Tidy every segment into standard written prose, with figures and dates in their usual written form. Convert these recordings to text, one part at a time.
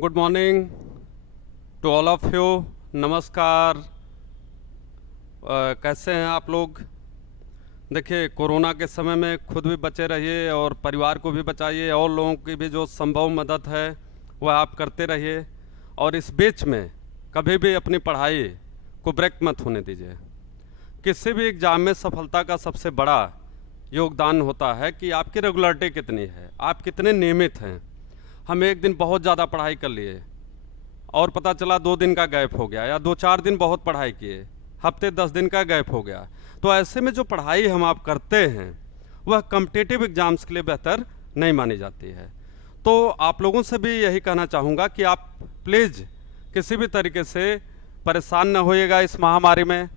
Good morning to all of you. नमस्कार। कैसे हैं आप लोग? देखिए, कोरोना के समय में खुद भी बचे रहिए और परिवार को भी बचाइए, और लोगों की भी जो संभव मदद है वह आप करते रहिए। और इस बीच में कभी भी अपनी पढ़ाई को ब्रेक मत होने दीजिए। किसी भी एग्ज़ाम में सफलता का सबसे बड़ा योगदान होता है कि आपकी रेगुलरिटी कितनी है, आप कितने नियमित हैं। हम एक दिन बहुत ज़्यादा पढ़ाई कर लिए और पता चला 2 दिन का गैप हो गया, या 2-4 दिन बहुत पढ़ाई किए, हफ्ते 10 दिन का गैप हो गया। तो ऐसे में जो पढ़ाई हम आप करते हैं वह कम्पिटिटिव एग्जाम्स के लिए बेहतर नहीं मानी जाती है। तो आप लोगों से भी यही कहना चाहूँगा कि आप प्लीज़ किसी भी तरीके से परेशान न होइएगा इस महामारी में,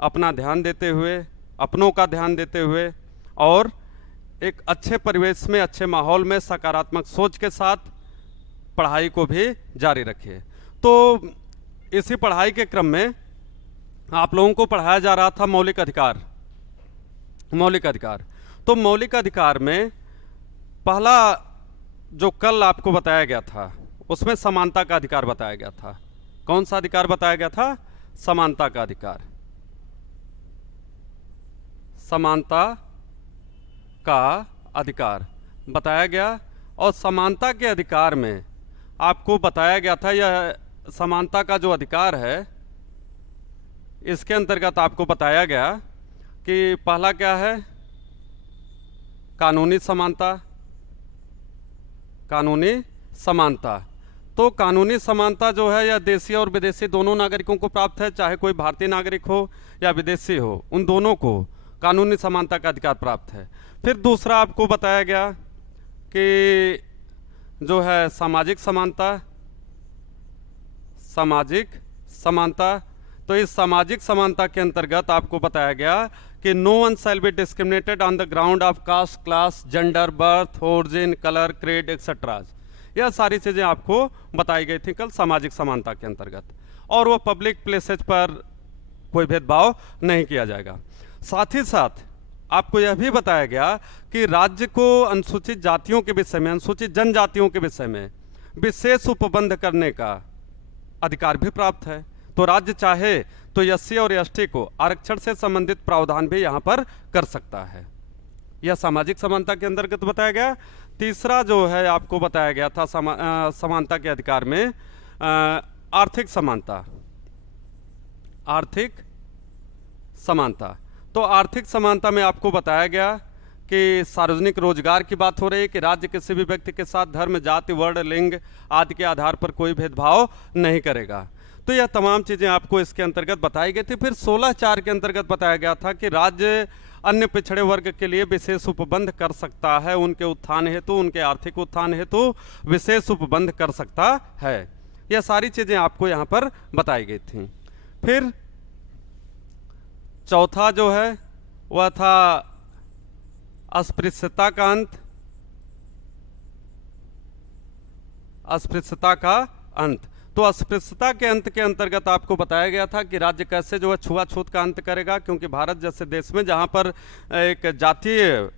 अपना ध्यान देते हुए, अपनों का ध्यान देते हुए, और एक अच्छे परिवेश में, अच्छे माहौल में, सकारात्मक सोच के साथ पढ़ाई को भी जारी रखिए। तो इसी पढ़ाई के क्रम में आप लोगों को पढ़ाया जा रहा था मौलिक अधिकार। मौलिक अधिकार, तो मौलिक अधिकार में पहला जो कल आपको बताया गया था उसमें समानता का अधिकार बताया गया था। कौन सा अधिकार बताया गया था? समानता का अधिकार। समानता का अधिकार बताया गया, और समानता के अधिकार में आपको बताया गया था, यह समानता का जो अधिकार है इसके अंतर्गत आपको बताया गया कि पहला क्या है? कानूनी समानता। कानूनी समानता, तो कानूनी समानता जो है यह देशी और विदेशी दोनों नागरिकों को प्राप्त है, चाहे कोई भारतीय नागरिक हो या विदेशी हो, उन दोनों को कानूनी समानता का अधिकार प्राप्त है। फिर दूसरा आपको बताया गया कि जो है सामाजिक समानता। सामाजिक समानता, तो इस सामाजिक समानता के अंतर्गत आपको बताया गया कि no one shall be discriminated on the ground of caste, class, gender, birth, origin, colour, creed etcetera. यह सारी चीज़ें आपको बताई गई थी कल सामाजिक समानता के अंतर्गत, और वह पब्लिक प्लेसेज पर कोई भेदभाव नहीं किया जाएगा। साथ ही साथ आपको यह भी बताया गया कि राज्य को अनुसूचित जातियों के विषय में, अनुसूचित जनजातियों के विषय में विशेष उपबंध करने का अधिकार भी प्राप्त है। तो राज्य चाहे तो एससी और एसटी को आरक्षण से संबंधित प्रावधान भी यहाँ पर कर सकता है। यह सामाजिक समानता के अंतर्गत बताया गया। तीसरा जो है आपको बताया गया था समानता के अधिकार में आर्थिक समानता। आर्थिक समानता, तो आर्थिक समानता में आपको बताया गया कि सार्वजनिक रोजगार की बात हो रही है कि राज्य किसी भी व्यक्ति के साथ धर्म, जाति, वर्ण, लिंग आदि के आधार पर कोई भेदभाव नहीं करेगा। तो यह तमाम चीज़ें आपको इसके अंतर्गत बताई गई थी। फिर 16(4) के अंतर्गत बताया गया था कि राज्य अन्य पिछड़े वर्ग के लिए विशेष उपबंध कर सकता है, उनके उत्थान हेतु, उनके आर्थिक उत्थान हेतु विशेष उपबंध कर सकता है। यह सारी चीज़ें आपको यहाँ पर बताई गई थी। फिर चौथा जो है वह था अस्पृश्यता का अंत। अस्पृश्यता का अंत, तो अस्पृश्यता के अंत के अंतर्गत आपको बताया गया था कि राज्य कैसे जो है छुआछूत का अंत करेगा, क्योंकि भारत जैसे देश में जहां पर एक जातीय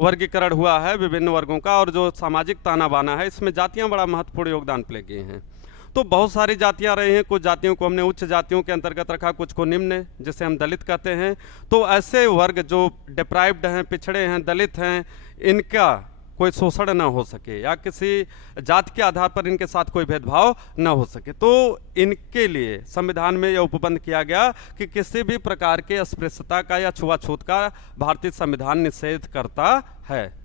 वर्गीकरण हुआ है विभिन्न वर्गों का, और जो सामाजिक ताना बाना है, इसमें जातियां बड़ा महत्वपूर्ण योगदान प्ले किए हैं। तो बहुत सारी जातियां रही हैं। कुछ जातियों को हमने उच्च जातियों के अंतर्गत रखा, कुछ को निम्न, जिसे हम दलित कहते हैं। तो ऐसे वर्ग जो डिप्राइव्ड हैं, पिछड़े हैं, दलित हैं, इनका कोई शोषण न हो सके या किसी जाति के आधार पर इनके साथ कोई भेदभाव न हो सके, तो इनके लिए संविधान में यह उपबंध किया गया कि किसी भी प्रकार के अस्पृश्यता का या छुआछूत का भारतीय संविधान निषेध करता है।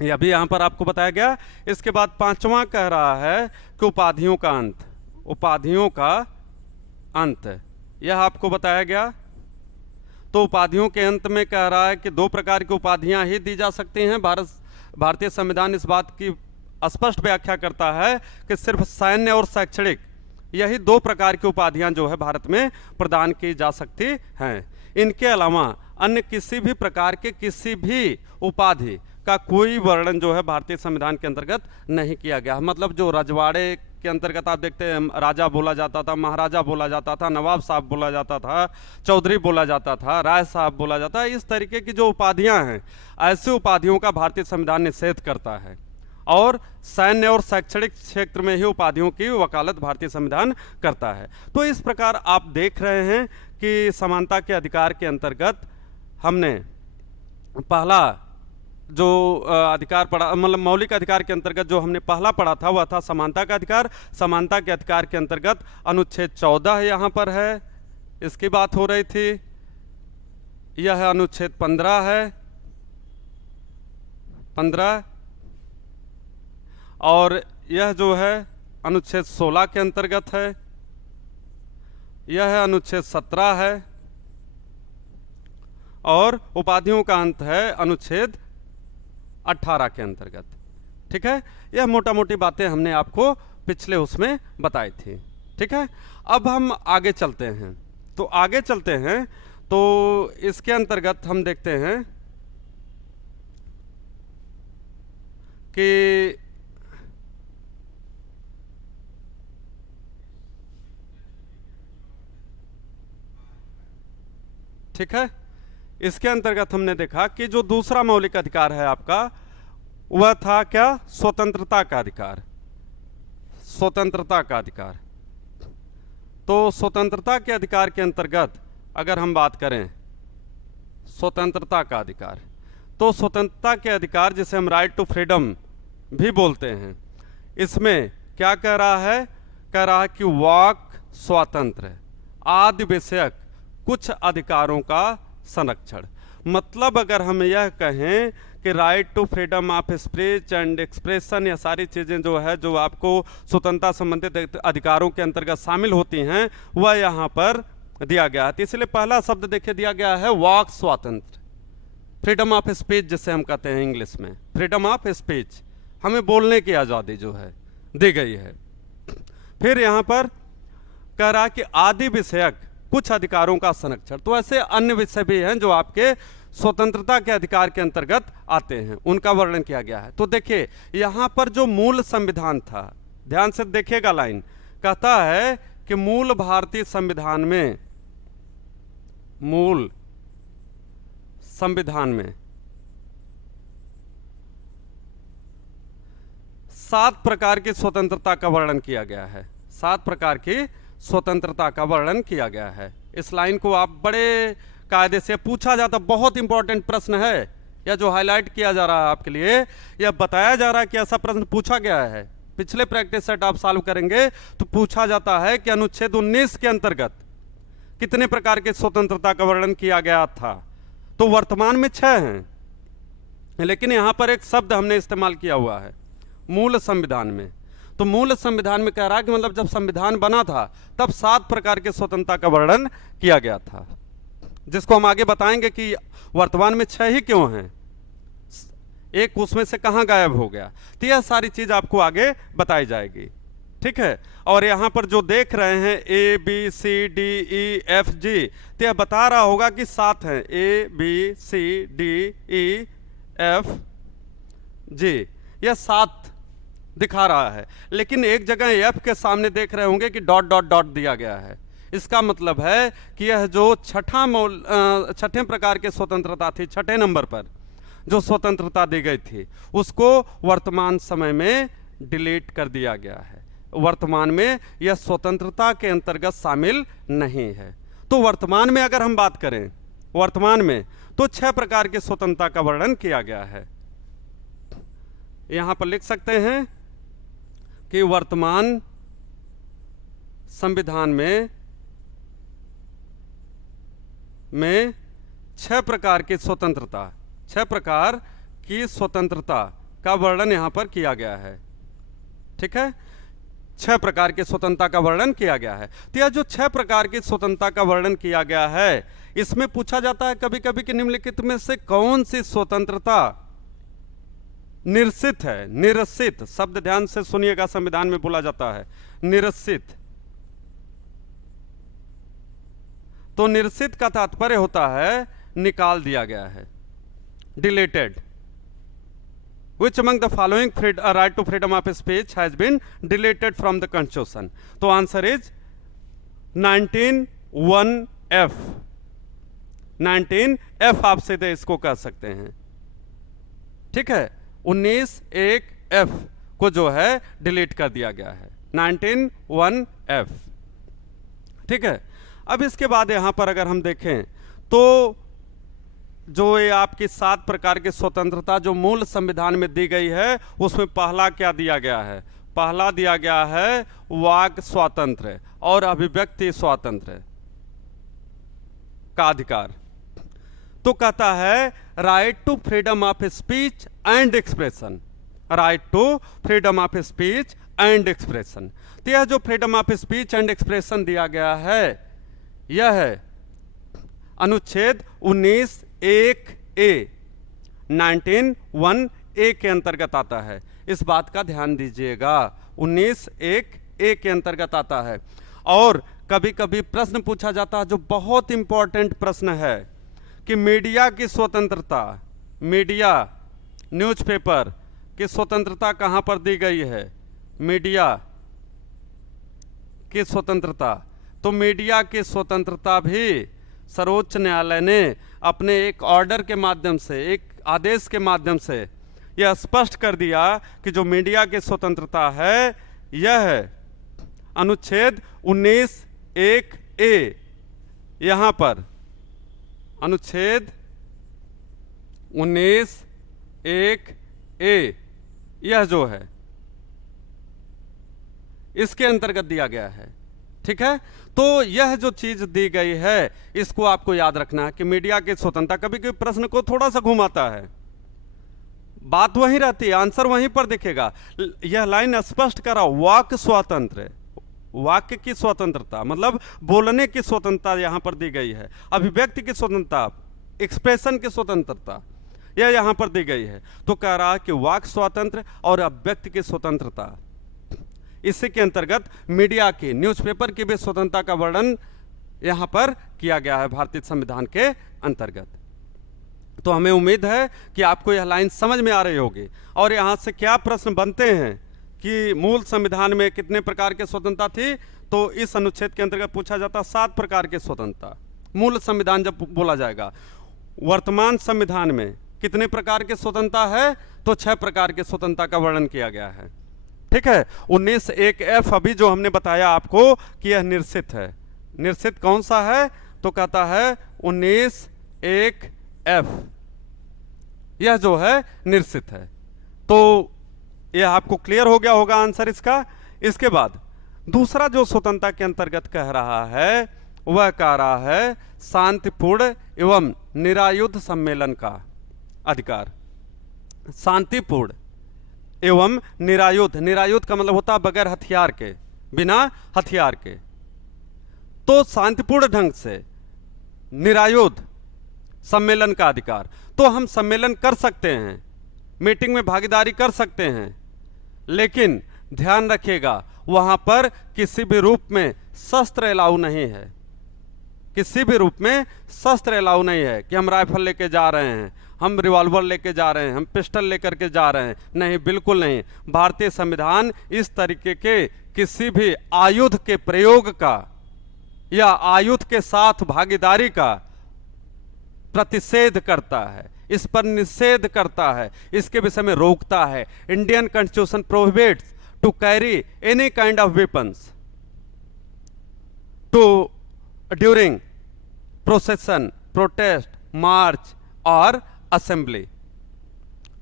यह भी यहाँ पर आपको बताया गया। इसके बाद 5वां कह रहा है कि उपाधियों का अंत। उपाधियों का अंत, यह आपको बताया गया। तो उपाधियों के अंत में कह रहा है कि 2 प्रकार की उपाधियां ही दी जा सकती हैं। भारतीय संविधान इस बात की स्पष्ट व्याख्या करता है कि सिर्फ सैन्य और शैक्षणिक, यही 2 प्रकार की उपाधियां जो है भारत में प्रदान की जा सकती हैं। इनके अलावा अन्य किसी भी प्रकार के किसी भी उपाधि का कोई वर्णन जो है भारतीय संविधान के अंतर्गत नहीं किया गया। मतलब जो रजवाड़े के अंतर्गत आप देखते हैं, राजा बोला जाता था, महाराजा बोला जाता था, नवाब साहब बोला जाता था, चौधरी बोला जाता था, राय साहब बोला जाता है। इस तरीके की जो उपाधियां हैं, ऐसी उपाधियों का भारतीय संविधान निषेध करता है। और सैन्य और शैक्षणिक क्षेत्र में ही उपाधियों की वकालत भारतीय संविधान करता है। तो इस प्रकार आप देख रहे हैं कि समानता के अधिकार के अंतर्गत हमने पहला जो अधिकार पढ़ा, मतलब मौलिक अधिकार के अंतर्गत जो हमने पहला पढ़ा था वह था समानता का अधिकार। समानता के अधिकार के अंतर्गत अनुच्छेद 14 यहाँ पर है, इसकी बात हो रही थी। यह अनुच्छेद 15 है, 15, और यह जो है अनुच्छेद 16 के अंतर्गत है। यह अनुच्छेद 17 है, और उपाधियों का अंत है अनुच्छेद 18 के अंतर्गत। ठीक है, यह मोटा मोटी बातें हमने आपको पिछले उसमें बताई थी। ठीक है, अब हम आगे चलते हैं। तो आगे चलते हैं तो इसके अंतर्गत हम देखते हैं कि ठीक है, इसके अंतर्गत हमने देखा कि जो दूसरा मौलिक अधिकार है आपका वह था क्या, स्वतंत्रता का अधिकार। स्वतंत्रता का अधिकार, तो स्वतंत्रता के अधिकार के अंतर्गत अगर हम बात करें स्वतंत्रता का अधिकार, तो स्वतंत्रता के अधिकार जिसे हम राइट टू फ्रीडम भी बोलते हैं, इसमें क्या कह रहा है, कह रहा है कि वाक स्वातंत्र्य आदि विषयक कुछ अधिकारों का संरक्षण। मतलब अगर हम यह कहें कि right to freedom of speech and expression, यह सारी चीज़ें जो है जो आपको स्वतंत्रता संबंधित अधिकारों के अंतर्गत शामिल होती हैं वह यहाँ पर दिया गया है। तो इसलिए पहला शब्द देखिए दिया गया है वाक स्वातंत्र, फ्रीडम ऑफ स्पीच जिसे हम कहते हैं इंग्लिश में, फ्रीडम ऑफ स्पीच, हमें बोलने की आज़ादी जो है दी गई है। फिर यहाँ पर कह रहा है कि आदि विषयक कुछ अधिकारों का संरक्षण, तो ऐसे अन्य विषय भी हैं जो आपके स्वतंत्रता के अधिकार के अंतर्गत आते हैं, उनका वर्णन किया गया है। तो देखिए यहाँ पर जो मूल संविधान था, ध्यान से देखिएगा लाइन, कहता है कि मूल भारतीय संविधान में, मूल संविधान में 7 प्रकार की स्वतंत्रता का वर्णन किया गया है। 7 प्रकार की स्वतंत्रता का वर्णन किया गया है। इस लाइन को आप बड़े कायदे से पूछा जाता, बहुत इंपॉर्टेंट प्रश्न है, या जो हाईलाइट किया जा रहा है आपके लिए, यह बताया जा रहा है कि ऐसा प्रश्न पूछा गया है। पिछले प्रैक्टिस सेट आप सॉल्व करेंगे तो पूछा जाता है कि अनुच्छेद 19 के अंतर्गत कितने प्रकार के स्वतंत्रता का वर्णन किया गया था। तो वर्तमान में 6 हैं, लेकिन यहां पर एक शब्द हमने इस्तेमाल किया हुआ है मूल संविधान में। तो मूल संविधान में कह रहा है कि मतलब जब संविधान बना था तब 7 प्रकार के स्वतंत्रता का वर्णन किया गया था, जिसको हम आगे बताएंगे कि वर्तमान में 6 ही क्यों हैं, एक उसमें से कहां गायब हो गया। तो यह सारी चीज आपको आगे बताई जाएगी। ठीक है, और यहां पर जो देख रहे हैं ABCDEFG, तो यह बता रहा होगा कि 7 हैं, ABCDEFG, यह 7 दिखा रहा है, लेकिन एक जगह F के सामने देख रहे होंगे कि डॉट डॉट डॉट दिया गया है। इसका मतलब है कि यह जो छठे प्रकार के स्वतंत्रता थी, 6ठे नंबर पर जो स्वतंत्रता दी गई थी, उसको वर्तमान समय में डिलीट कर दिया गया है। वर्तमान में यह स्वतंत्रता के अंतर्गत शामिल नहीं है। तो वर्तमान में अगर हम बात करें वर्तमान में, तो 6 प्रकार की स्वतंत्रता का वर्णन किया गया है। यहां पर लिख सकते हैं कि वर्तमान संविधान में 6 प्रकार की स्वतंत्रता, 6 प्रकार की स्वतंत्रता का वर्णन यहां पर किया गया है। ठीक है, 6 प्रकार की स्वतंत्रता का वर्णन किया गया है। तो यह जो 6 प्रकार की स्वतंत्रता का वर्णन किया गया है, इसमें पूछा जाता है कभी कभी कि निम्नलिखित में से कौन सी स्वतंत्रता निरसित है। निरसित शब्द ध्यान से सुनिएगा, संविधान में बोला जाता है निरसित। तो निरसित का तात्पर्य होता है निकाल दिया गया है, deleted. Which among the following right to freedom of speech has been deleted from the constitution? तो आंसर इज 19(1)(f). 19(f) आप सीधे इसको कह सकते हैं। ठीक है, 19(1)(f) 19(1)(f) को जो है डिलीट कर दिया गया है, 19(1)(f), ठीक है। अब इसके बाद यहां पर अगर हम देखें तो जो ये आपकी 7 प्रकार की स्वतंत्रता जो मूल संविधान में दी गई है, उसमें पहला क्या दिया गया है? पहला दिया गया है वाक स्वातंत्र्य और अभिव्यक्ति स्वातंत्र्य का अधिकार। तो कहता है right to freedom of speech and expression, right to freedom of speech and expression. तो यह जो freedom of speech and expression दिया गया है, यह है अनुच्छेद 19(1)(a), 19(1)(a) के अंतर्गत आता है। इस बात का ध्यान दीजिएगा, 19(1)(a) के अंतर्गत आता है। और कभी कभी प्रश्न पूछा जाता है जो बहुत इंपॉर्टेंट प्रश्न है कि मीडिया की स्वतंत्रता, मीडिया न्यूज़पेपर की स्वतंत्रता कहां पर दी गई है? मीडिया की स्वतंत्रता, तो मीडिया की स्वतंत्रता भी सर्वोच्च न्यायालय ने अपने एक ऑर्डर के माध्यम से, एक आदेश के माध्यम से यह स्पष्ट कर दिया कि जो मीडिया की स्वतंत्रता है, यह है अनुच्छेद 19(1)(a), यहां पर अनुच्छेद 19(1)(a), यह जो है इसके अंतर्गत दिया गया है, ठीक है। तो यह जो चीज दी गई है, इसको आपको याद रखना है कि मीडिया की स्वतंत्रता, कभी कभी प्रश्न को थोड़ा सा घुमाता है, बात वहीं रहती है, आंसर वहीं पर दिखेगा। यह लाइन स्पष्ट करा, वाक स्वातंत्र्य, वाक्य की स्वतंत्रता मतलब बोलने की स्वतंत्रता यहां पर दी गई है, अभिव्यक्ति की स्वतंत्रता, एक्सप्रेशन की स्वतंत्रता यह यहां पर दी गई है। तो कह रहा है कि वाक स्वातंत्र्य और अभिव्यक्ति की स्वतंत्रता, इसी के अंतर्गत मीडिया की, न्यूज़पेपर की भी स्वतंत्रता का वर्णन यहां पर किया गया है भारतीय संविधान के अंतर्गत। तो हमें उम्मीद है कि आपको यह लाइन समझ में आ रही होगी। और यहां से क्या प्रश्न बनते हैं कि मूल संविधान में कितने प्रकार की स्वतंत्रता थी? तो इस अनुच्छेद के अंतर्गत पूछा जाता 7 प्रकार की स्वतंत्रता। मूल संविधान जब बोला जाएगा, वर्तमान संविधान में कितने प्रकार की स्वतंत्रता है? तो 6 प्रकार की स्वतंत्रता का वर्णन किया गया है, ठीक है। 19(1)(f) अभी जो हमने बताया आपको कि यह निश्चित है। निश्चित कौन सा है? तो कहता है 19(1)(f), यह जो है निश्चित है। तो यह आपको क्लियर हो गया होगा आंसर इसका। इसके बाद दूसरा जो स्वतंत्रता के अंतर्गत कह रहा है, वह कह रहा है शांतिपूर्ण एवं निरायुध सम्मेलन का अधिकार। शांतिपूर्ण एवं निरायुध, निरायुध का मतलब होता है बगैर हथियार के, बिना हथियार के। तो शांतिपूर्ण ढंग से निरायुध सम्मेलन का अधिकार, तो हम सम्मेलन कर सकते हैं, मीटिंग में भागीदारी कर सकते हैं, लेकिन ध्यान रखिएगा वहां पर किसी भी रूप में शस्त्र अलाउ नहीं है, किसी भी रूप में शस्त्र अलाउ नहीं है कि हम राइफल लेके जा रहे हैं, हम रिवॉल्वर लेके जा रहे हैं, हम पिस्टल लेकर के जा रहे हैं, नहीं, बिल्कुल नहीं। भारतीय संविधान इस तरीके के किसी भी आयुध के प्रयोग का या आयुध के साथ भागीदारी का प्रतिषेध करता है, इस पर निषेध करता है, इसके विषय में रोकता है। Indian constitution prohibits to carry any kind of weapons to during procession, protest, march और असेंबली,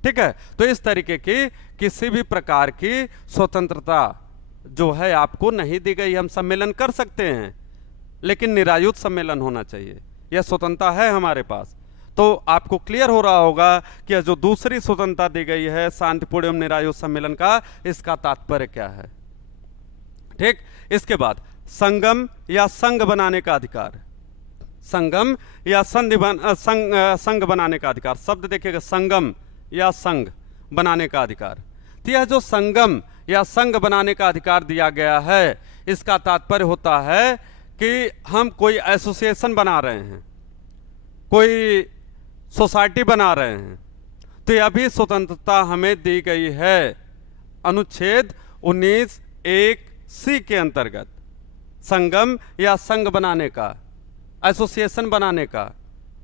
ठीक है। तो इस तरीके की किसी भी प्रकार की स्वतंत्रता जो है आपको नहीं दी गई। हम सम्मेलन कर सकते हैं, लेकिन निरायुध सम्मेलन होना चाहिए, यह स्वतंत्रता है हमारे पास। तो आपको क्लियर हो रहा होगा कि जो दूसरी स्वतंत्रता दी गई है शांतिपूर्ण एवं निरायुध सम्मेलन का, इसका तात्पर्य क्या है, ठीक। इसके बाद संगम या संघ बनाने का अधिकार, संगम या संघ बनाने का अधिकार, शब्द देखिएगा, संगम या संघ बनाने का अधिकार। तो यह जो संगम या संघ बनाने का अधिकार दिया गया है, इसका तात्पर्य होता है कि हम कोई एसोसिएशन बना रहे हैं, कोई सोसाइटी बना रहे हैं, तो यह भी स्वतंत्रता हमें दी गई है अनुच्छेद 19(1)(c) के अंतर्गत। संगम या संघ बनाने का, एसोसिएशन बनाने का,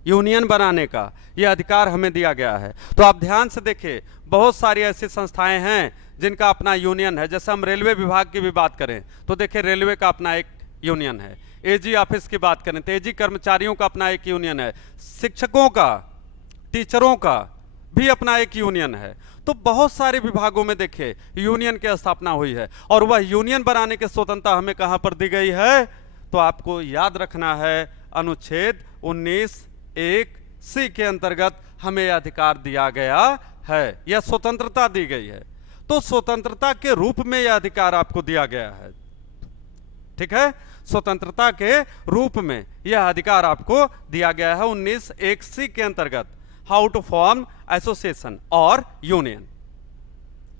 यूनियन बनाने का यह अधिकार हमें दिया गया है। तो आप ध्यान से देखिए, बहुत सारी ऐसी संस्थाएं हैं जिनका अपना यूनियन है। जैसे हम रेलवे विभाग की भी बात करें तो देखिए रेलवे का अपना एक यूनियन है। एजी ऑफिस की बात करें तो एजी कर्मचारियों का अपना एक यूनियन है। शिक्षकों का, टीचरों का भी अपना एक यूनियन है। तो बहुत सारे विभागों में देखिए यूनियन की स्थापना हुई है, और वह यूनियन बनाने की स्वतंत्रता हमें कहां पर दी गई है? तो आपको याद रखना है, अनुच्छेद 19(1)(c) के अंतर्गत हमें यह अधिकार दिया गया है, यह स्वतंत्रता दी गई है। तो स्वतंत्रता के रूप में यह अधिकार आपको दिया गया है। ठीक है, स्वतंत्रता के रूप में यह अधिकार आपको दिया गया है 19(1)(c) के अंतर्गत। हाउ टू फॉर्म एसोसिएशन और union,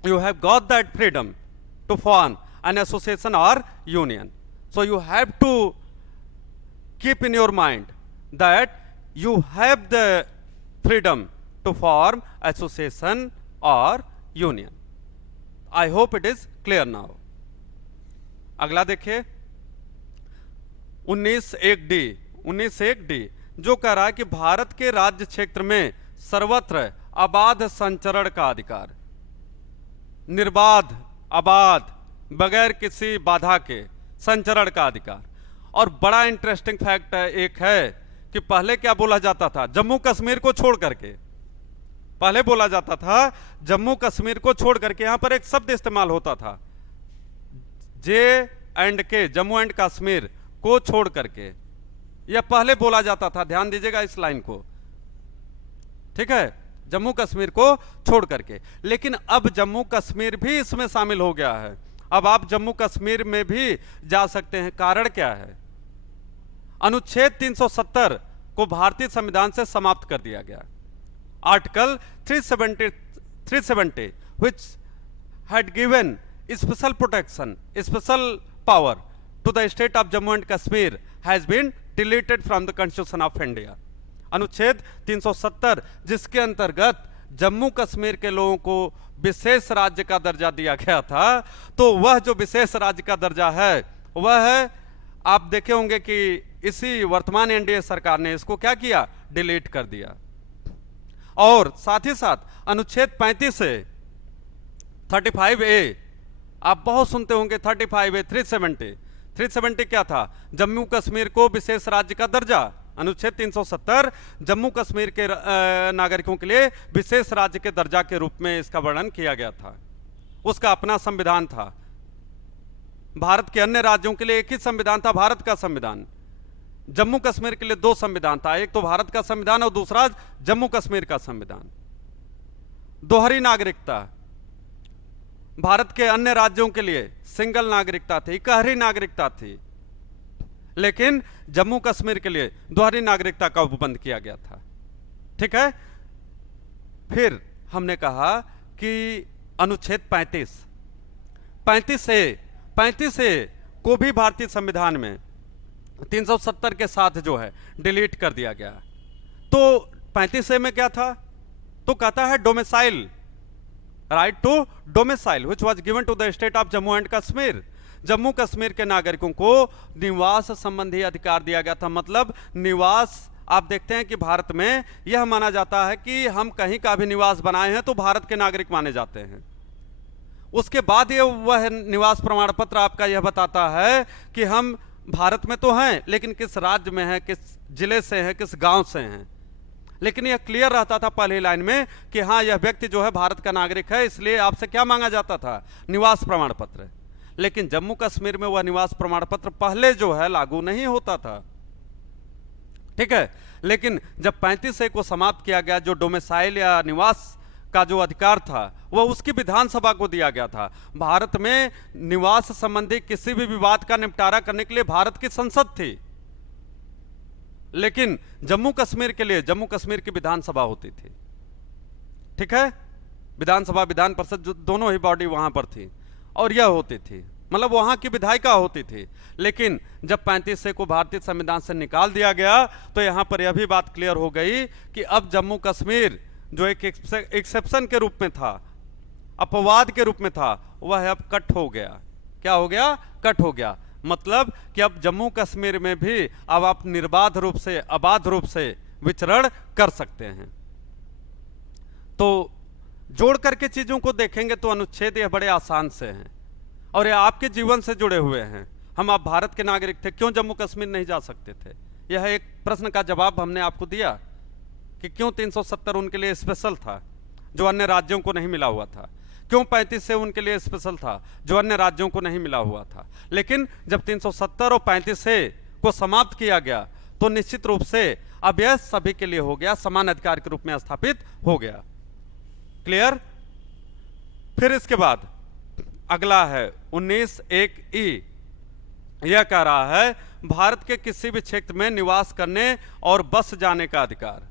you have got that freedom to form an association or union. So you have to keep in your mind that you have the freedom to form association or union. I hope it is clear now. अगला देखिए 19(1)(d) जो कह रहा है कि भारत के राज्य क्षेत्र में सर्वत्र अबाध संचरण का अधिकार, निर्बाध, अबाध, बगैर किसी बाधा के संचरण का अधिकार। और बड़ा इंटरेस्टिंग फैक्ट एक है कि पहले क्या बोला जाता था, जम्मू कश्मीर को छोड़ करके, पहले बोला जाता था जम्मू कश्मीर को छोड़ करके, यहां पर एक शब्द इस्तेमाल होता था J&K, जम्मू एंड कश्मीर को छोड़ करके, यह पहले बोला जाता था। ध्यान दीजिएगा इस लाइन को, ठीक है, जम्मू कश्मीर को छोड़ करके। लेकिन अब जम्मू कश्मीर भी इसमें शामिल हो गया है। अब आप जम्मू कश्मीर में भी जा सकते हैं। कारण क्या है? अनुच्छेद 370 को भारतीय संविधान से समाप्त कर दिया गया। Article 370 which had given special protection, special power to the state of Jammu and Kashmir has been deleted from the Constitution of India. अनुच्छेद 370 जिसके अंतर्गत जम्मू कश्मीर के लोगों को विशेष राज्य का दर्जा दिया गया था, तो वह जो विशेष राज्य का दर्जा है वह है, आप देखे होंगे कि इसी वर्तमान एनडीए सरकार ने इसको क्या किया, डिलीट कर दिया। और साथ ही साथ अनुच्छेद 35 से 35A, आप बहुत सुनते होंगे 35A, 370 क्या था, जम्मू कश्मीर को विशेष राज्य का दर्जा। अनुच्छेद 370 जम्मू कश्मीर के नागरिकों के लिए विशेष राज्य के दर्जा के रूप में इसका वर्णन किया गया था। उसका अपना संविधान था। भारत के अन्य राज्यों के लिए एक ही संविधान था, भारत का संविधान। जम्मू कश्मीर के लिए दो संविधान था, एक तो भारत का संविधान और दूसरा जम्मू कश्मीर का संविधान। दोहरी नागरिकता, भारत के अन्य राज्यों के लिए सिंगल नागरिकता थी, इकहरी नागरिकता थी, लेकिन जम्मू कश्मीर के लिए दोहरी नागरिकता का उपबंध किया गया था। ठीक है, फिर हमने कहा कि अनुच्छेद 35 ए को भी भारतीय संविधान में 370 के साथ जो है डिलीट कर दिया गया। तो 35A में क्या था, तो कहता है domicile, right to domicile which was given to the state of Jammu and Kashmir. Jammu Kashmir के नागरिकों को निवास संबंधी अधिकार दिया गया था। मतलब निवास, आप देखते हैं कि भारत में यह माना जाता है कि हम कहीं का भी निवास बनाए हैं तो भारत के नागरिक माने जाते हैं। उसके बाद ये वह निवास प्रमाण पत्र आपका यह बताता है कि हम भारत में तो हैं, लेकिन किस राज्य में हैं, किस जिले से हैं, किस गांव से हैं। लेकिन यह क्लियर रहता था पहली लाइन में कि हाँ, यह व्यक्ति जो है भारत का नागरिक है, इसलिए आपसे क्या मांगा जाता था, निवास प्रमाण पत्र। लेकिन जम्मू कश्मीर में वह निवास प्रमाण पत्र पहले जो है लागू नहीं होता था। ठीक है, लेकिन जब 35A को समाप्त किया गया, जो डोमिसाइल या निवास का जो अधिकार था वह उसकी विधानसभा को दिया गया था। भारत में निवास संबंधी किसी भी विवाद का निपटारा करने के लिए भारत की संसद थी, लेकिन जम्मू कश्मीर के लिए जम्मू कश्मीर की विधानसभा होती थी। ठीक है, विधानसभा, विधान परिषद दोनों ही बॉडी वहां पर थी और यह होती थी, मतलब वहां की विधायिका होती थी। लेकिन जब 35A को भारतीय संविधान से निकाल दिया गया तो यहां पर यह भी बात क्लियर हो गई कि अब जम्मू कश्मीर जो एक एक्सेप्शन के रूप में था, अपवाद के रूप में था, वह अब कट हो गया। क्या हो गया, कट हो गया। मतलब कि अब जम्मू कश्मीर में भी अब आप निर्बाध रूप से, अबाध रूप से विचरण कर सकते हैं। तो जोड़ करके चीजों को देखेंगे तो अनुच्छेद यह बड़े आसान से हैं और ये आपके जीवन से जुड़े हुए हैं। हम आप भारत के नागरिक थे, क्यों जम्मू कश्मीर नहीं जा सकते थे? यह एक प्रश्न का जवाब हमने आपको दिया कि क्यों 370 उनके लिए स्पेशल था जो अन्य राज्यों को नहीं मिला हुआ था, क्यों 35 से उनके लिए स्पेशल था जो अन्य राज्यों को नहीं मिला हुआ था। लेकिन जब 370 और 35 से को समाप्त किया गया तो निश्चित रूप से अब यह सभी के लिए हो गया, समान अधिकार के रूप में स्थापित हो गया। क्लियर? फिर इसके बाद अगला है 19(1)(e). यह कह रहा है भारत के किसी भी क्षेत्र में निवास करने और बस जाने का अधिकार।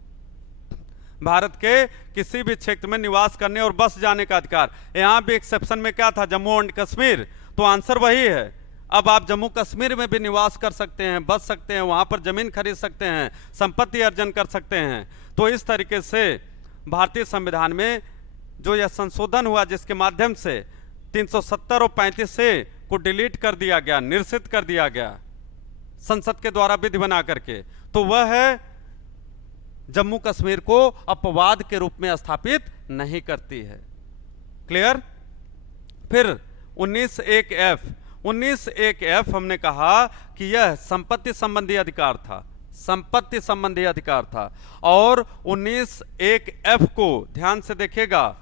भारत के किसी भी क्षेत्र में निवास करने और बस जाने का अधिकार। यहां भी एक्सेप्शन में क्या था? जम्मू एंड कश्मीर। तो आंसर वही है। अब आप जम्मू कश्मीर में भी निवास कर सकते हैं, बस सकते हैं, वहां पर जमीन खरीद सकते हैं, संपत्ति अर्जन कर सकते हैं। तो इस तरीके से भारतीय संविधान में जो यह संशोधन हुआ जिसके माध्यम से 370 और 35 से को डिलीट कर दिया गया, निरसित कर दिया गया संसद के द्वारा विधि बना करके, तो वह है जम्मू कश्मीर को अपवाद के रूप में स्थापित नहीं करती है। क्लियर? फिर 19(1)(f). 19(1)(f) हमने कहा कि यह संपत्ति संबंधी अधिकार था, संपत्ति संबंधी अधिकार था। और 19(1)(f) को ध्यान से देखिएगा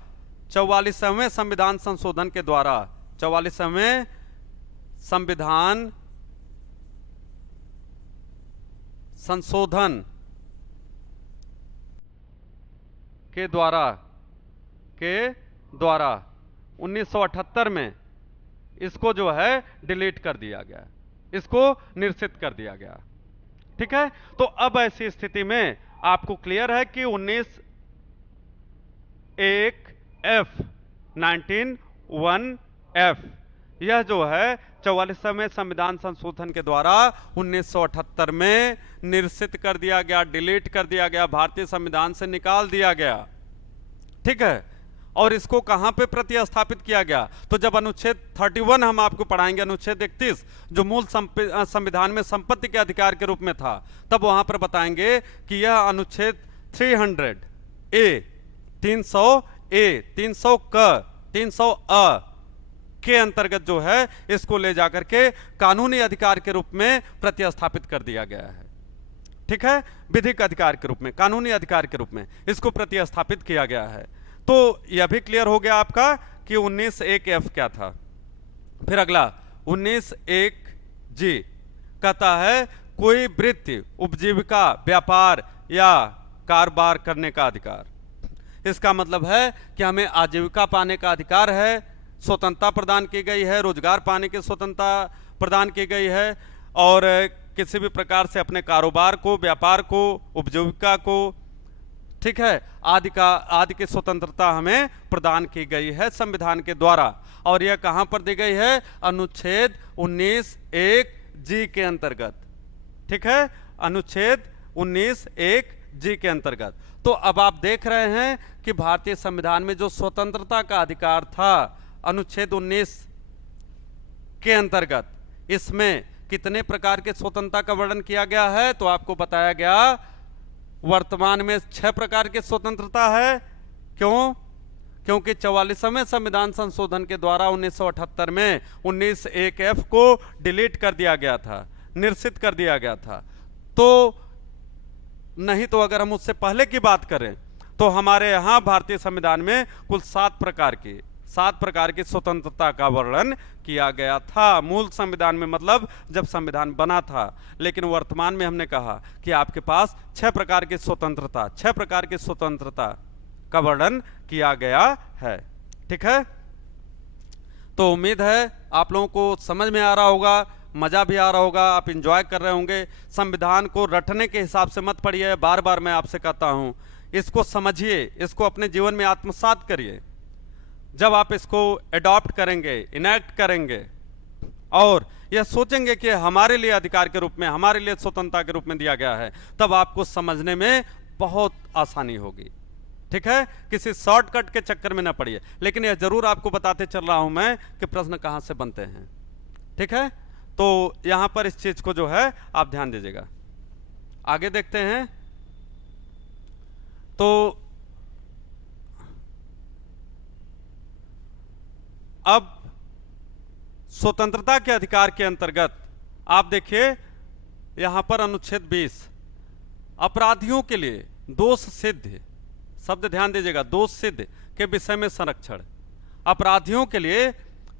44वें संविधान संशोधन के द्वारा, 44वें संविधान संशोधन के द्वारा 1978 में इसको जो है डिलीट कर दिया गया, इसको निरसित कर दिया गया। ठीक है? तो अब ऐसी स्थिति में आपको क्लियर है कि 19(1)(f), 19(1)(f) यह जो है 44वें संविधान संशोधन के द्वारा 1978 में निरसित कर दिया गया, डिलीट कर दिया गया, भारतीय संविधान से निकाल दिया गया। ठीक है? और इसको कहां पे प्रतिस्थापित किया गया? तो जब अनुच्छेद 31 हम आपको पढ़ाएंगे, अनुच्छेद 31 जो मूल संविधान में संपत्ति के अधिकार के रूप में था, तब वहां पर बताएंगे कि यह अनुच्छेद 300(a), 300(a), 300(क), के अंतर्गत जो है इसको ले जाकर के कानूनी अधिकार के रूप में प्रतिस्थापित कर दिया गया है। ठीक है? विधिक अधिकार के रूप में, कानूनी अधिकार के रूप में इसको प्रतिस्थापित किया गया है। तो यह भी क्लियर हो गया आपका कि 19(1)(f) क्या था। फिर अगला 19(1)(g) कहता है कोई वृत्ति, उपजीविका, व्यापार या कारोबार करने का अधिकार। इसका मतलब है कि हमें आजीविका पाने का अधिकार है, स्वतंत्रता प्रदान की गई है, रोजगार पाने की स्वतंत्रता प्रदान की गई है, और किसी भी प्रकार से अपने कारोबार को, व्यापार को, उपजीविका को, ठीक है, आदि की स्वतंत्रता हमें प्रदान की गई है संविधान के द्वारा। और यह कहां पर दी गई है? अनुच्छेद 19(1)(g) के अंतर्गत। ठीक है? अनुच्छेद 19(1)(g) के अंतर्गत। तो अब आप देख रहे हैं कि भारतीय संविधान में जो स्वतंत्रता का अधिकार था अनुच्छेद 19 के अंतर्गत, इसमें कितने प्रकार के स्वतंत्रता का वर्णन किया गया है? तो आपको बताया गया वर्तमान में 6 प्रकार की स्वतंत्रता है। क्यों? क्योंकि 44वें संविधान संशोधन के द्वारा 1978 में 19(1)(f) को डिलीट कर दिया गया था, निरसित कर दिया गया था। तो नहीं तो अगर हम उससे पहले की बात करें तो हमारे यहां भारतीय संविधान में कुल 7 प्रकार की स्वतंत्रता का वर्णन किया गया था मूल संविधान में, मतलब जब संविधान बना था। लेकिन वर्तमान में हमने कहा कि आपके पास 6 प्रकार की स्वतंत्रता का वर्णन किया गया है। ठीक है? तो उम्मीद है आप लोगों को समझ में आ रहा होगा, मजा भी आ रहा होगा, आप इंजॉय कर रहे होंगे। संविधान को रटने के हिसाब से मत पढ़िए, बार बार मैं आपसे कहता हूं, इसको समझिए, इसको अपने जीवन में आत्मसात करिए। जब आप इसको एडॉप्ट करेंगे, इनेक्ट करेंगे और यह सोचेंगे कि हमारे लिए अधिकार के रूप में, हमारे लिए स्वतंत्रता के रूप में दिया गया है, तब आपको समझने में बहुत आसानी होगी। ठीक है? किसी शॉर्टकट के चक्कर में ना पड़िए, लेकिन यह जरूर आपको बताते चल रहा हूं मैं कि प्रश्न कहां से बनते हैं। ठीक है? तो यहां पर इस चीज को जो है आप ध्यान दीजिएगा। आगे देखते हैं तो अब स्वतंत्रता के अधिकार के अंतर्गत आप देखिए यहां पर अनुच्छेद 20, अपराधियों के लिए दोष सिद्ध, शब्द ध्यान दीजिएगा, दोष सिद्ध के विषय में संरक्षण, अपराधियों के लिए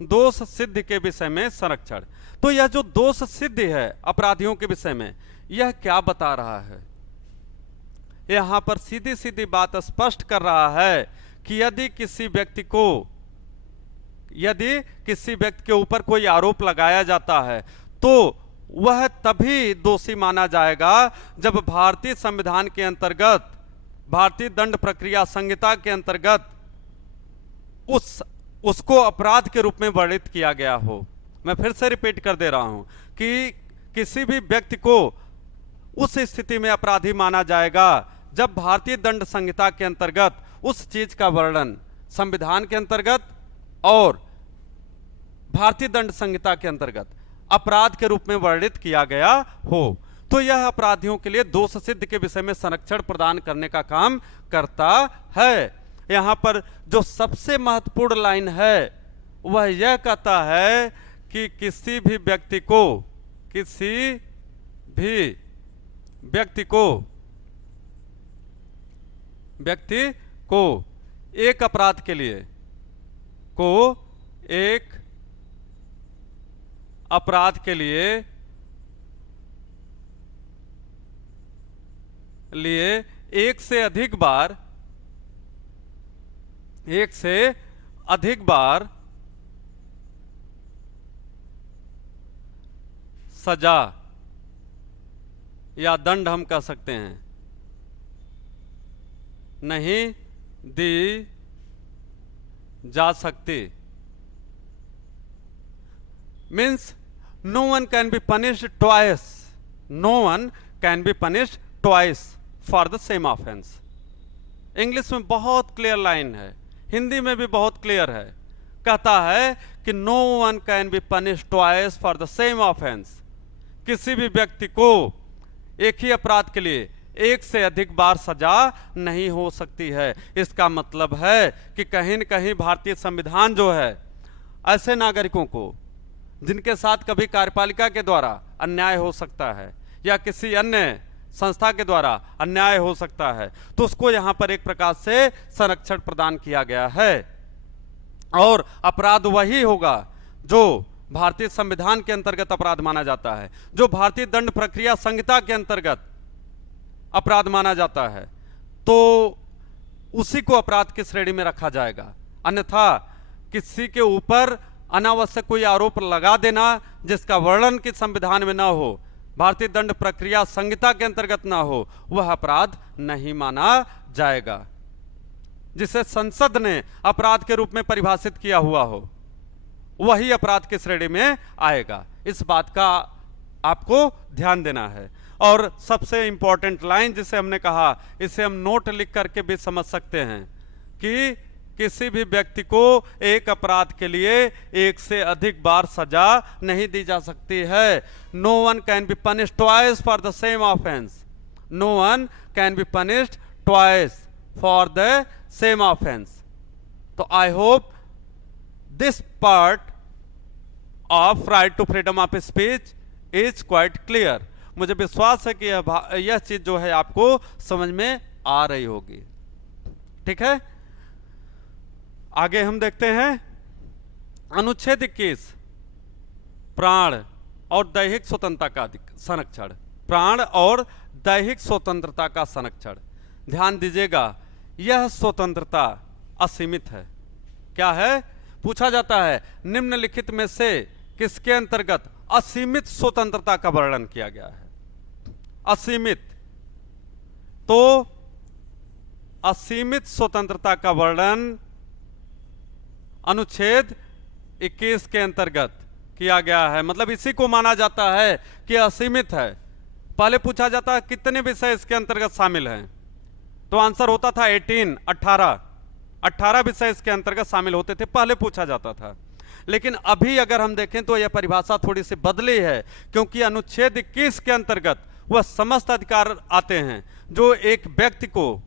दोष सिद्ध के विषय में संरक्षण। तो यह जो दोष सिद्ध है अपराधियों के विषय में, यह क्या बता रहा है? यहां पर सीधी सीधी बात स्पष्ट कर रहा है कि यदि किसी व्यक्ति के ऊपर कोई आरोप लगाया जाता है तो वह तभी दोषी माना जाएगा जब भारतीय संविधान के अंतर्गत, भारतीय दंड प्रक्रिया संहिता के अंतर्गत उसको अपराध के रूप में वर्णित किया गया हो। मैं फिर से रिपीट कर दे रहा हूं कि किसी भी व्यक्ति को उस स्थिति में अपराधी माना जाएगा जब भारतीय दंड संहिता के अंतर्गत उस चीज का वर्णन संविधान के अंतर्गत और भारतीय दंड संहिता के अंतर्गत अपराध के रूप में वर्णित किया गया हो। तो यह अपराधियों के लिए दोष सिद्ध के विषय में संरक्षण प्रदान करने का काम करता है। यहां पर जो सबसे महत्वपूर्ण लाइन है वह यह कहता है कि किसी भी व्यक्ति को एक अपराध के लिए एक से अधिक बार सजा या दंड हम कह सकते हैं नहीं दी जा सकती। Means no one can be punished twice for the same offense। English में बहुत क्लियर लाइन है, हिंदी में भी बहुत क्लियर है, कहता है कि no one can be punished twice for the same offense। किसी भी व्यक्ति को एक ही अपराध के लिए एक से अधिक बार सजा नहीं हो सकती है। इसका मतलब है कि कहीं न कहीं भारतीय संविधान जो है ऐसे नागरिकों को जिनके साथ कभी कार्यपालिका के द्वारा अन्याय हो सकता है या किसी अन्य संस्था के द्वारा अन्याय हो सकता है, तो उसको यहां पर एक प्रकार से संरक्षण प्रदान किया गया है। और अपराध वही होगा जो भारतीय संविधान के अंतर्गत अपराध माना जाता है, जो भारतीय दंड प्रक्रिया संहिता के अंतर्गत अपराध माना जाता है, तो उसी को अपराध की श्रेणी में रखा जाएगा। अन्यथा किसी के ऊपर अनावश्यक कोई आरोप लगा देना जिसका वर्णन कि संविधान में ना हो, भारतीय दंड प्रक्रिया संहिता के अंतर्गत ना हो, वह अपराध नहीं माना जाएगा। जिसे संसद ने अपराध के रूप में परिभाषित किया हुआ हो वही अपराध की श्रेणी में आएगा। इस बात का आपको ध्यान देना है। और सबसे इंपॉर्टेंट लाइन जिसे हमने कहा, इसे हम नोट लिख करके भी समझ सकते हैं कि किसी भी व्यक्ति को एक अपराध के लिए एक से अधिक बार सजा नहीं दी जा सकती है। No one can be punished twice for the same offence. No one can be punished twice for the same offence. तो I hope this part of right to freedom of speech is quite clear. मुझे विश्वास है कि यह चीज जो है आपको समझ में आ रही होगी। ठीक है, आगे हम देखते हैं अनुच्छेद 21, प्राण और दैहिक स्वतंत्रता का संरक्षण। प्राण और दैहिक स्वतंत्रता का संरक्षण, ध्यान दीजिएगा, यह स्वतंत्रता असीमित है। क्या है? पूछा जाता है निम्नलिखित में से किसके अंतर्गत असीमित स्वतंत्रता का वर्णन किया गया है? असीमित। तो असीमित स्वतंत्रता का वर्णन अनुच्छेद 21 के अंतर्गत किया गया है। मतलब इसी को माना जाता है कि असीमित है। पहले पूछा जाता है कितने विषय इसके अंतर्गत शामिल हैं, तो आंसर होता था 18 विषय इसके अंतर्गत शामिल होते थे, पहले पूछा जाता था। लेकिन अभी अगर हम देखें तो यह परिभाषा थोड़ी सी बदली है, क्योंकि अनुच्छेद 21 के अंतर्गत वह समस्त अधिकार आते हैं जो एक व्यक्ति को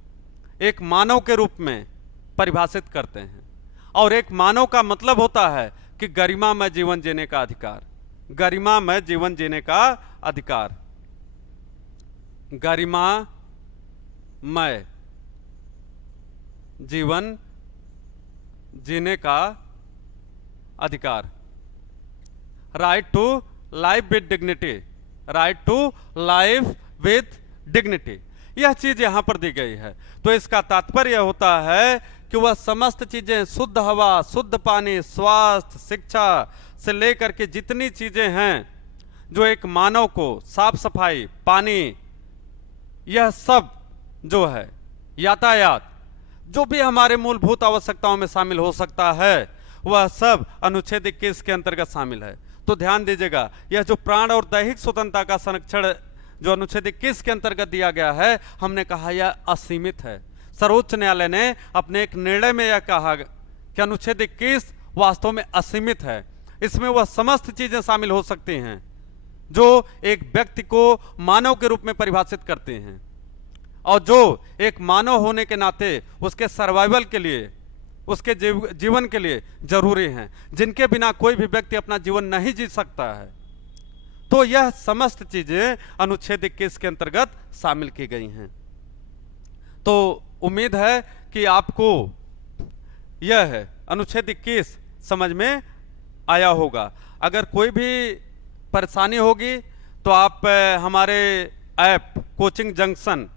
एक मानव के रूप में परिभाषित करते हैं। और एक मानव का मतलब होता है कि गरिमामय जीवन जीने का अधिकार, गरिमामय जीवन जीने का अधिकार, गरिमामय जीवन जीने का अधिकार, right to life with dignity, right to life with dignity, यह चीज यहां पर दी गई है। तो इसका तात्पर्य होता है कि वह समस्त चीजें, शुद्ध हवा, शुद्ध पानी, स्वास्थ्य, शिक्षा से लेकर के जितनी चीजें हैं जो एक मानव को, साफ सफाई, पानी, यह सब जो है, यातायात, जो भी हमारे मूलभूत आवश्यकताओं में शामिल हो सकता है, वह सब अनुच्छेद 21 के अंतर्गत शामिल है। तो ध्यान दीजिएगा, यह जो प्राण और दैहिक स्वतंत्रता का संरक्षण जो अनुच्छेद 21 के अंतर्गत दिया गया है, हमने कहा यह असीमित है। सर्वोच्च न्यायालय ने अपने एक निर्णय में यह कहा कि अनुच्छेद 21 वास्तव में असीमित है, इसमें वह समस्त चीजें शामिल हो सकती हैं जो एक व्यक्ति को मानव के रूप में परिभाषित करते हैं और जो एक मानव होने के नाते उसके सर्वाइवल के लिए, उसके जीवन के लिए जरूरी हैं, जिनके बिना कोई भी व्यक्ति अपना जीवन नहीं जी सकता है। तो यह समस्त चीजें अनुच्छेद 21 के अंतर्गत शामिल की गई हैं। तो उम्मीद है कि आपको यह है अनुच्छेद 21 समझ में आया होगा। अगर कोई भी परेशानी होगी तो आप हमारे ऐप कोचिंग जंक्शन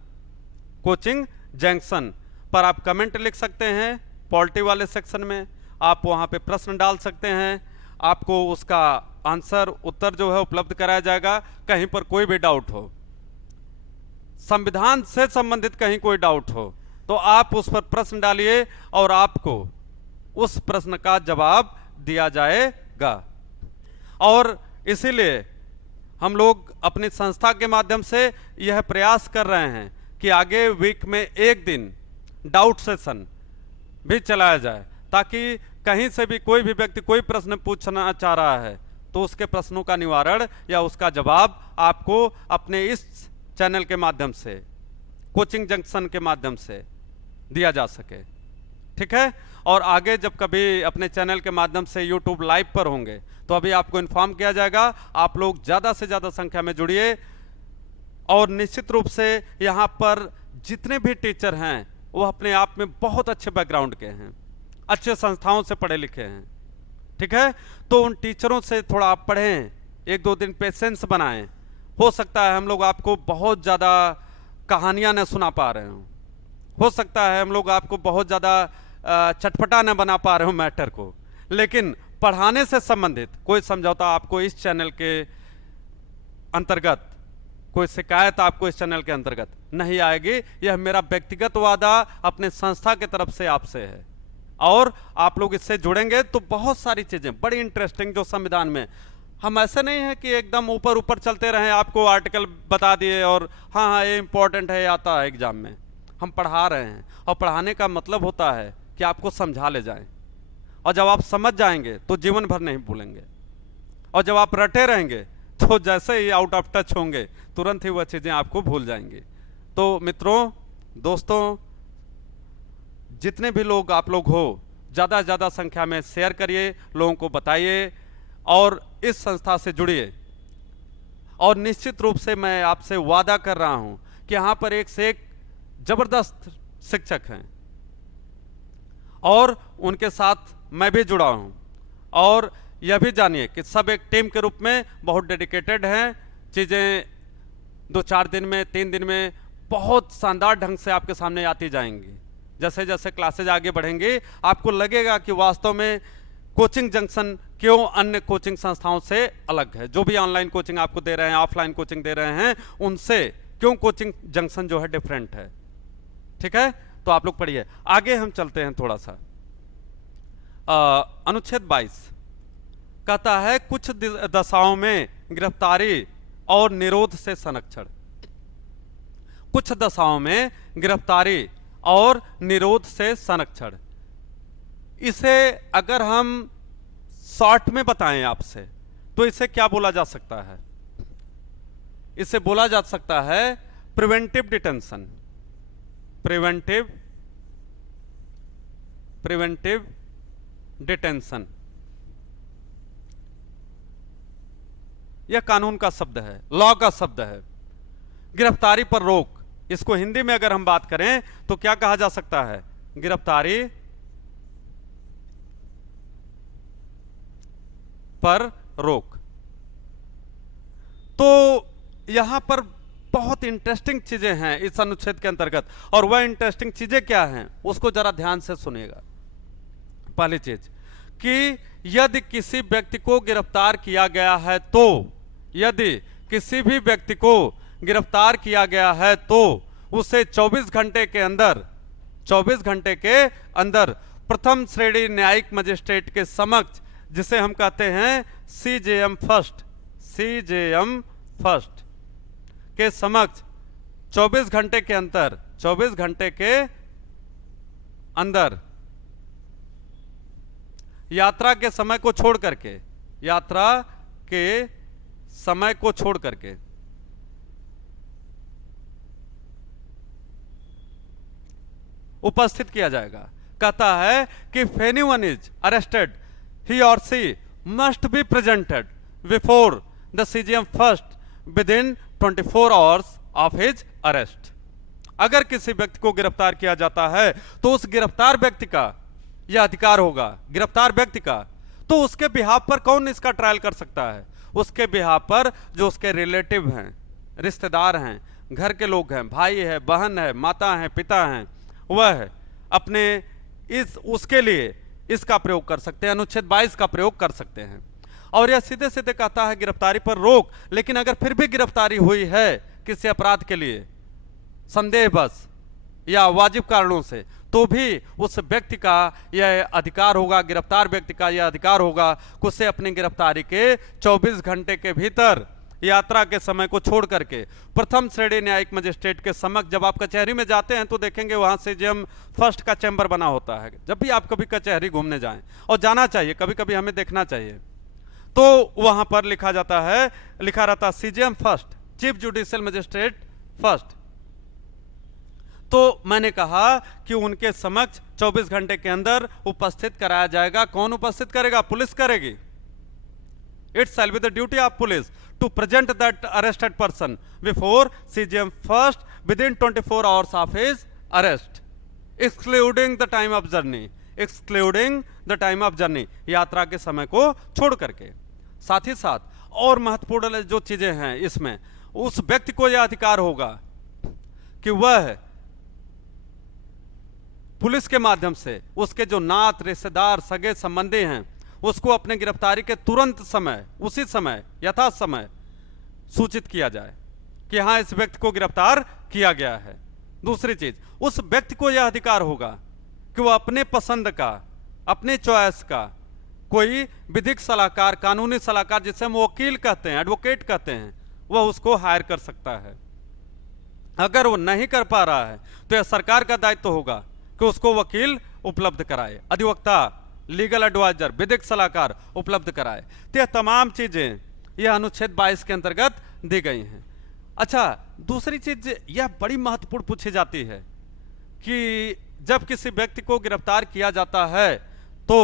पर आप कमेंट लिख सकते हैं, पॉलिटी वाले सेक्शन में आप वहां पे प्रश्न डाल सकते हैं, आपको उसका आंसर, उत्तर जो है उपलब्ध कराया जाएगा। कहीं पर कोई भी डाउट हो, संविधान से संबंधित कहीं कोई डाउट हो, तो आप उस पर प्रश्न डालिए और आपको उस प्रश्न का जवाब दिया जाएगा। और इसीलिए हम लोग अपनी संस्था के माध्यम से यह प्रयास कर रहे हैं कि आगे वीक में एक दिन डाउट सेशन भी चलाया जाए, ताकि कहीं से भी कोई भी व्यक्ति कोई प्रश्न पूछना चाह रहा है तो उसके प्रश्नों का निवारण या उसका जवाब आपको अपने इस चैनल के माध्यम से, कोचिंग जंक्शन के माध्यम से दिया जा सके। ठीक है। और आगे जब कभी अपने चैनल के माध्यम से यूट्यूब लाइव पर होंगे तो अभी आपको इन्फॉर्म किया जाएगा। आप लोग ज़्यादा से ज़्यादा संख्या में जुड़िए और निश्चित रूप से यहाँ पर जितने भी टीचर हैं वो अपने आप में बहुत अच्छे बैकग्राउंड के हैं, अच्छे संस्थाओं से पढ़े लिखे हैं। ठीक है। तो उन टीचरों से थोड़ा आप पढ़ें, एक दो दिन पेशेंस बनाएं। हो सकता है हम लोग आपको बहुत ज़्यादा कहानियाँ न सुना पा रहे हों, हो सकता है हम लोग आपको बहुत ज़्यादा चटपटा न बना पा रहे हो मैटर को, लेकिन पढ़ाने से संबंधित कोई समझौता आपको इस चैनल के अंतर्गत, कोई शिकायत आपको इस चैनल के अंतर्गत नहीं आएगी। यह मेरा व्यक्तिगत वादा अपने संस्था की तरफ से आपसे है। और आप लोग इससे जुड़ेंगे तो बहुत सारी चीज़ें बड़ी इंटरेस्टिंग जो संविधान में, हम ऐसे नहीं है कि एकदम ऊपर ऊपर चलते रहें, आपको आर्टिकल बता दिए और हाँ हाँ ये इंपॉर्टेंट है, आता है एग्जाम में। हम पढ़ा रहे हैं और पढ़ाने का मतलब होता है कि आपको समझा ले जाएं, और जब आप समझ जाएंगे तो जीवन भर नहीं भूलेंगे, और जब आप रटे रहेंगे तो जैसे ही आउट ऑफ टच होंगे तुरंत ही वह चीज़ें आपको भूल जाएंगी। तो मित्रों, दोस्तों, जितने भी लोग आप लोग हो, ज़्यादा से ज़्यादा संख्या में शेयर करिए, लोगों को बताइए और इस संस्था से जुड़िए। और निश्चित रूप से मैं आपसे वादा कर रहा हूं कि यहाँ पर एक से एक जबरदस्त शिक्षक हैं और उनके साथ मैं भी जुड़ा हूं। और यह भी जानिए कि सब एक टीम के रूप में बहुत डेडिकेटेड हैं। चीज़ें 2-4 दिन में, 3 दिन में बहुत शानदार ढंग से आपके सामने आती जाएंगी। जैसे जैसे क्लासेज आगे बढ़ेंगी आपको लगेगा कि वास्तव में कोचिंग जंक्शन क्यों अन्य कोचिंग संस्थाओं से अलग है। जो भी ऑनलाइन कोचिंग आपको दे रहे हैं, ऑफलाइन कोचिंग दे रहे हैं, उनसे क्यों कोचिंग जंक्शन जो है डिफरेंट है। ठीक है। तो आप लोग पढ़िए। आगे हम चलते हैं थोड़ा सा। अनुच्छेद 22 कहता है कुछ दशाओं में गिरफ्तारी और निरोध से संरक्षण। कुछ दशाओं में गिरफ्तारी और निरोध से संरक्षण, इसे अगर हम शॉर्ट में बताएं आपसे तो इसे क्या बोला जा सकता है? इसे बोला जा सकता है preventive detention. Preventive preventive detention. यह कानून का शब्द है, लॉ का शब्द है। गिरफ्तारी पर रोक, इसको हिंदी में अगर हम बात करें तो क्या कहा जा सकता है? गिरफ्तारी पर रोक। तो यहां पर बहुत इंटरेस्टिंग चीजें हैं इस अनुच्छेद के अंतर्गत, और वह इंटरेस्टिंग चीजें क्या हैं उसको जरा ध्यान से सुनिएगा। पहली चीज कि यदि किसी व्यक्ति को गिरफ्तार किया गया है तो, यदि किसी भी व्यक्ति को गिरफ्तार किया गया है तो उसे 24 घंटे के अंदर, 24 घंटे के अंदर प्रथम श्रेणी न्यायिक मजिस्ट्रेट के समक्ष, जिसे हम कहते हैं सीजेएम फर्स्ट, सीजेएम फर्स्ट के समक्ष 24 घंटे के अंदर, 24 घंटे के अंदर यात्रा के समय को छोड़ करके, यात्रा के समय को छोड़ करके उपस्थित किया जाएगा। कहता है कि if anyone is arrested, he or she must be presented before the CGM first within 24 hours of his arrest। अगर किसी व्यक्ति को गिरफ्तार किया जाता है तो उस गिरफ्तार व्यक्ति का यह अधिकार होगा, गिरफ्तार व्यक्ति का, तो उसके बिहाफ पर कौन इसका ट्रायल कर सकता है? उसके बिहाफ पर जो उसके रिलेटिव हैं, रिश्तेदार हैं, घर के लोग हैं, भाई है, बहन है, माता है, पिता हैं, वह अपने उसके लिए इसका प्रयोग कर सकते हैं, अनुच्छेद 22 का प्रयोग कर सकते हैं। और यह सीधे सीधे कहता है गिरफ्तारी पर रोक। लेकिन अगर फिर भी गिरफ्तारी हुई है किसी अपराध के लिए संदेहवश या वाजिब कारणों से, तो भी उस व्यक्ति का यह अधिकार होगा, गिरफ्तार व्यक्ति का यह अधिकार होगा कि उसे अपनी गिरफ्तारी के 24 घंटे के भीतर यात्रा के समय को छोड़ करके प्रथम श्रेणी न्यायिक मजिस्ट्रेट के समक्ष, जब आप कचहरी में जाते हैं तो देखेंगे वहां से सीजेएम फर्स्ट का चैम्बर बना होता है। जब भी आप कभी कचहरी घूमने जाएं, और जाना चाहिए, कभी कभी हमें देखना चाहिए, तो वहां पर लिखा जाता है, लिखा रहता है CJM first, chief judicial magistrate first. तो मैंने कहा कि उनके समक्ष 24 घंटे के अंदर उपस्थित कराया जाएगा। कौन उपस्थित करेगा? पुलिस करेगी। It shall be the duty of police to present that arrested person before CGM first within 24 hours of his arrest, excluding the time of journey, excluding the time of journey, यात्रा के समय को छोड़ करके। साथ ही साथ और महत्वपूर्ण जो चीजें हैं इसमें, उस व्यक्ति को यह अधिकार होगा कि वह पुलिस के माध्यम से उसके जो नात, रिश्तेदार, सगे संबंधी हैं, उसको अपने गिरफ्तारी के तुरंत समय, उसी समय, यथा समय सूचित किया जाए कि हाँ इस व्यक्ति को गिरफ्तार किया गया है। दूसरी चीज, उस व्यक्ति को यह अधिकार होगा कि वह अपने पसंद का, अपने चॉइस का कोई विधिक सलाहकार, कानूनी सलाहकार, जिसे हम वकील कहते हैं, एडवोकेट कहते हैं, वह उसको हायर कर सकता है। अगर वो नहीं कर पा रहा है तो यह सरकार का दायित्व होगा कि उसको वकील उपलब्ध कराए, अधिवक्ता, लीगल एडवाइजर, विधिक सलाहकार उपलब्ध कराए। तो यह तमाम चीजें यह अनुच्छेद 22 के अंतर्गत दी गई हैं। अच्छा, दूसरी चीज यह बड़ी महत्वपूर्ण पूछी जाती है कि जब किसी व्यक्ति को गिरफ्तार किया जाता है तो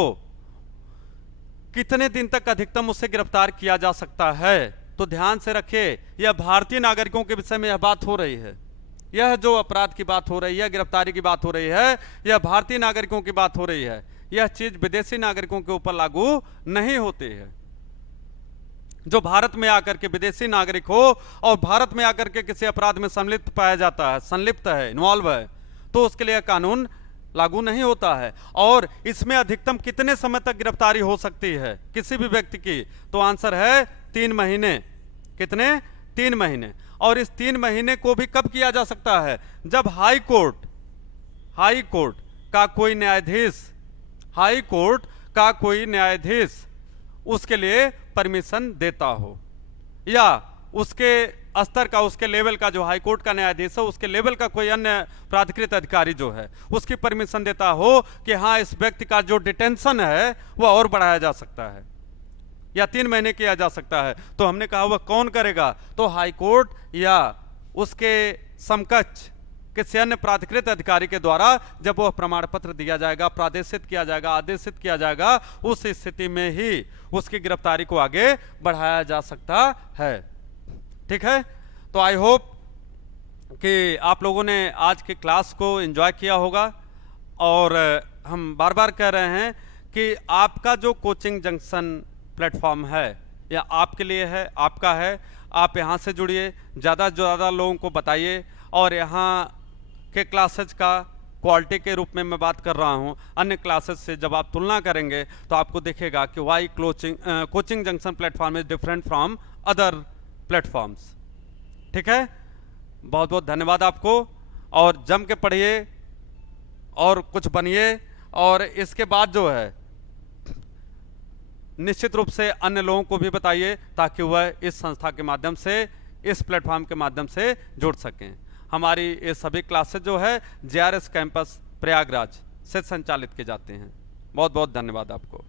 कितने दिन तक अधिकतम उससे गिरफ्तार किया जा सकता है? तो ध्यान से रखिए, यह भारतीय नागरिकों के विषय में यह बात हो रही है। यह जो अपराध की बात हो रही है, गिरफ्तारी की बात हो रही है, यह भारतीय नागरिकों की बात हो रही है। यह चीज विदेशी नागरिकों के ऊपर लागू नहीं होती है। जो भारत में आकर के विदेशी नागरिक हो और भारत में आकर के किसी अपराध में सम्मिलित पाया जाता है, संलिप्त है, इन्वॉल्व है, तो उसके लिए कानून लागू नहीं होता है। और इसमें अधिकतम कितने समय तक गिरफ्तारी हो सकती है किसी भी व्यक्ति की? तो आंसर है 3 महीने। कितने? 3 महीने। और इस 3 महीने को भी कब किया जा सकता है? जब हाई कोर्ट का कोई न्यायाधीश, हाई कोर्ट का कोई न्यायाधीश उसके लिए परमिशन देता हो, या उसके स्तर का, उसके लेवल का, जो हाई कोर्ट का न्यायाधीश है उसके लेवल का कोई अन्य प्राधिकृत अधिकारी जो है उसकी परमिशन देता हो कि हाँ इस व्यक्ति का जो डिटेंशन है वह और बढ़ाया जा सकता है या 3 महीने किया जा सकता है। तो हमने कहा वह कौन करेगा? तो हाई कोर्ट या उसके समकक्ष किसी अन्य प्राधिकृत अधिकारी के द्वारा जब वह प्रमाण पत्र दिया जाएगा, प्रादेशित किया जाएगा, आदेशित किया जाएगा, उस स्थिति में ही उसकी गिरफ्तारी को आगे बढ़ाया जा सकता है। ठीक है, तो आई होप कि आप लोगों ने आज की क्लास को एंजॉय किया होगा। और हम बार बार कह रहे हैं कि आपका जो कोचिंग जंक्शन प्लेटफॉर्म है या आपके लिए है, आपका है, आप यहाँ से जुड़िए, ज़्यादा से ज़्यादा लोगों को बताइए। और यहाँ के क्लासेज का क्वालिटी के रूप में मैं बात कर रहा हूँ, अन्य क्लासेस से जब आप तुलना करेंगे तो आपको दिखेगा कि why coaching junction platform is different from other platforms. ठीक है, बहुत बहुत धन्यवाद आपको, और जम के पढ़िए और कुछ बनिए। और इसके बाद जो है निश्चित रूप से अन्य लोगों को भी बताइए ताकि वह इस संस्था के माध्यम से, इस प्लेटफॉर्म के माध्यम से जुड़ सकें। हमारी ये सभी क्लासेस जो है JRS कैंपस प्रयागराज से संचालित की जाती हैं। बहुत बहुत धन्यवाद आपको।